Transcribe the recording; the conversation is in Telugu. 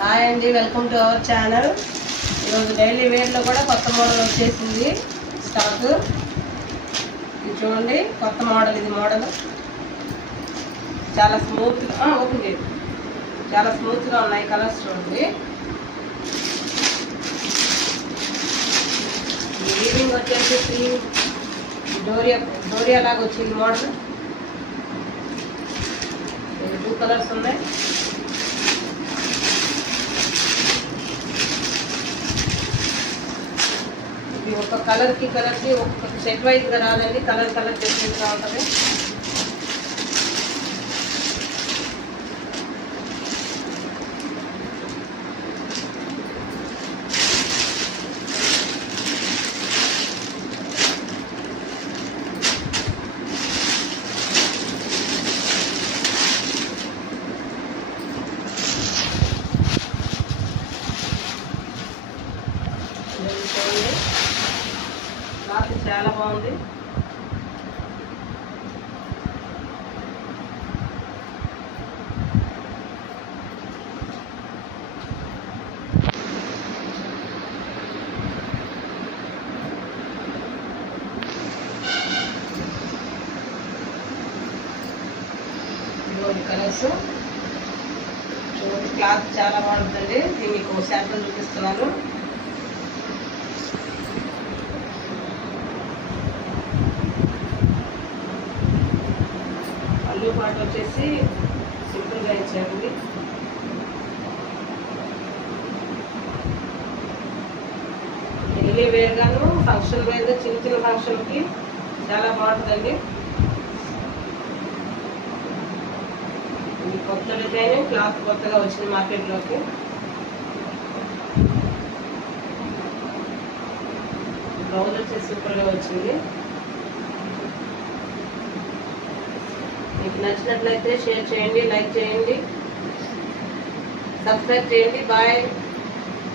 హాయ్ అండి, వెల్కమ్ టు అవర్ ఛానల్. ఈరోజు డైలీ వేర్లో కూడా కొత్త మోడల్ వచ్చేసింది స్టాక్. ఇది చూడండి, కొత్త మోడల్. ఇది మోడల్ చాలా స్మూత్గా ఓపెన్ చేయండి, చాలా స్మూత్గా ఉన్నాయి కలర్స్. చూడండి, ఈవినింగ్ వచ్చేసి డోరియా లాగా వచ్చింది మోడల్. 2 కలర్స్ ఉన్నాయి. ఇది ఒక కలర్కి ఒక సెట్ వైజ్గా రాదండి, కలర్ డిఫరెంట్గా ఉంటుంది. క్లాత్ చాలా బాగుంది. కలర్స్ చూడండి, క్లాత్ చాలా బాగుంటుంది. నేను మీకు శాంపుల్ చూపిస్తున్నాను. పళ్ళు పాటు వచ్చేసి సింపుల్గా ఇచ్చారండి. డైలీ వేర్గాను, ఫంక్షన్ వేర్గా, చిన్న ఫంక్షన్కి చాలా బాగుంటుందండి. ఇది కొత్త డిజైన్, క్లాత్ కొత్తగా వచ్చింది మార్కెట్లోకి. బ్లౌజ్ వచ్చేసి సూపర్గా వచ్చింది. మీకు నచ్చినట్లయితే షేర్ చేయండి, లైక్ చేయండి, సబ్స్క్రైబ్ చేయండి. బాయ్.